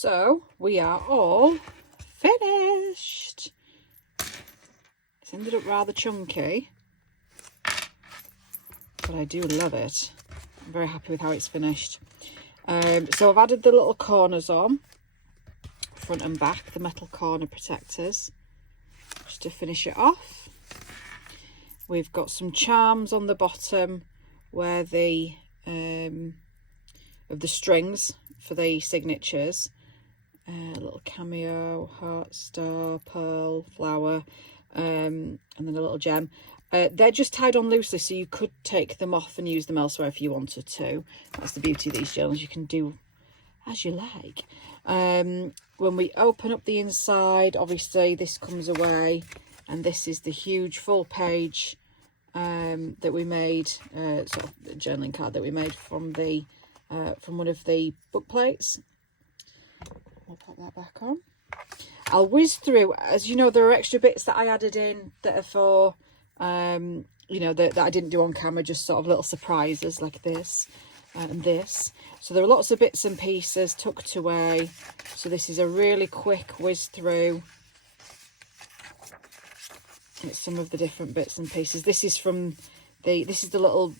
So we are all finished. It's ended up rather chunky, but I do love it. I'm very happy with how it's finished. So I've added the little corners on, front and back, the metal corner protectors, just to finish it off. We've got some charms on the bottom where the of the strings for the signatures. A little cameo, heart, star, pearl, flower, and then a little gem. They're just tied on loosely, so you could take them off and use them elsewhere if you wanted to. That's the beauty of these journals, you can do as you like. When we open up the inside, obviously this comes away, and this is the huge full page that we made, sort of journaling card that we made from the from one of the book plates. I'll pop that back on. I'll whiz through. As you know, there are extra bits that I added in that are for you know, that I didn't do on camera, just sort of little surprises like this and this. So there are lots of bits and pieces tucked away. So this is a really quick whiz through. It's some of the different bits and pieces. This is from this is the little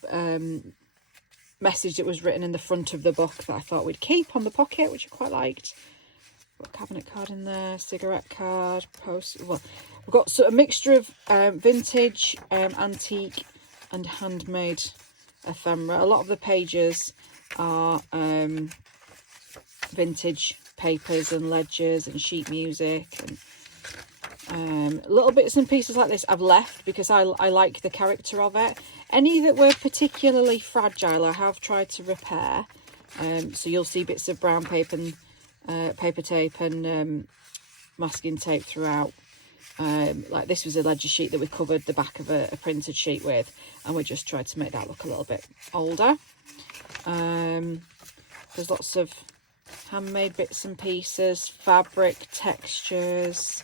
message that was written in the front of the book that I thought we'd keep on the pocket, which I quite liked. Got a cabinet card in there, cigarette card, post. Well, we've got sort of a mixture of vintage, antique, and handmade ephemera. A lot of the pages are vintage papers and ledgers and sheet music, and little bits and pieces like this I've left because I like the character of it. Any that were particularly fragile I have tried to repair. So you'll see bits of brown paper and paper tape and masking tape throughout. Like this was a ledger sheet that we covered the back of a printed sheet with, and we just tried to make that look a little bit older. There's lots of handmade bits and pieces, fabric, textures,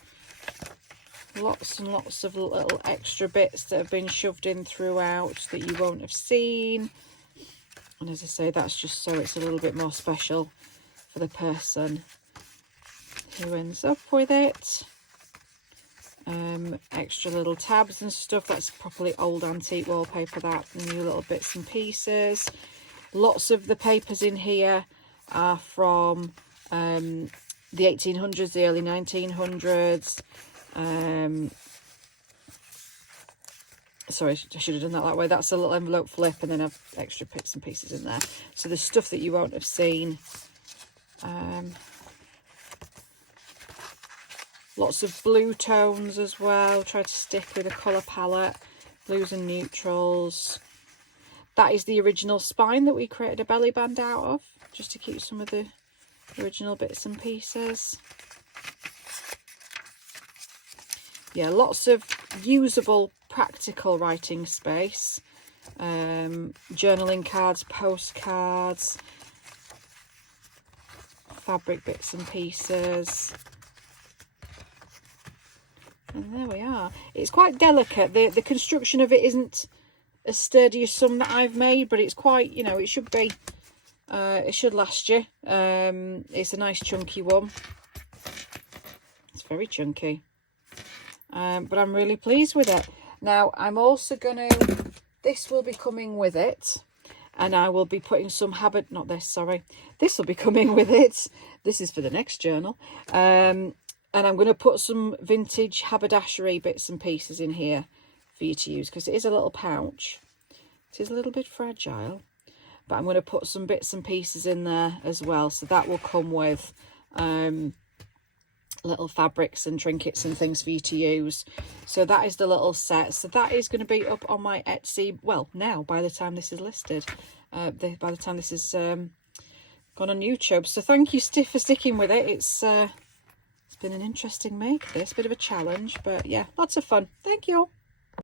lots and lots of little extra bits that have been shoved in throughout that you won't have seen. And as I say, that's just so it's a little bit more special for the person who ends up with it. Extra little tabs and stuff. That's properly old antique wallpaper, that, and new little bits and pieces. Lots of the papers in here are from the 1800s, the early 1900s. Sorry, I should have done that way. That's a little envelope flip, and then I've extra bits and pieces in there. So there's stuff that you won't have seen. Lots of blue tones as well. Try to stick with a colour palette. Blues and neutrals. That is the original spine that we created a belly band out of, just to keep some of the original bits and pieces. Yeah, lots of usable, practical writing space. Journaling cards, postcards, fabric bits and pieces. And there we are. It's quite delicate. The construction of it isn't as sturdy as some that I've made, but it's quite, you know, it should be, it should last you. It's a nice chunky one. It's very chunky. But I'm really pleased with it. Now, I'm also going to, this will be coming with it, and I will be putting some not this, sorry. This will be coming with it. This is for the next journal. And I'm going to put some vintage haberdashery bits and pieces in here for you to use, because it is a little pouch. It is a little bit fragile, but I'm going to put some bits and pieces in there as well. So that will come with little fabrics and trinkets and things for you to use. So that is the little set. So that is going to be up on my Etsy. Well, now, by the time this is listed, by the time this is gone on YouTube. So thank you, Stiff, for sticking with it. It's been an interesting make, this bit of a challenge, but yeah, lots of fun. Thank you.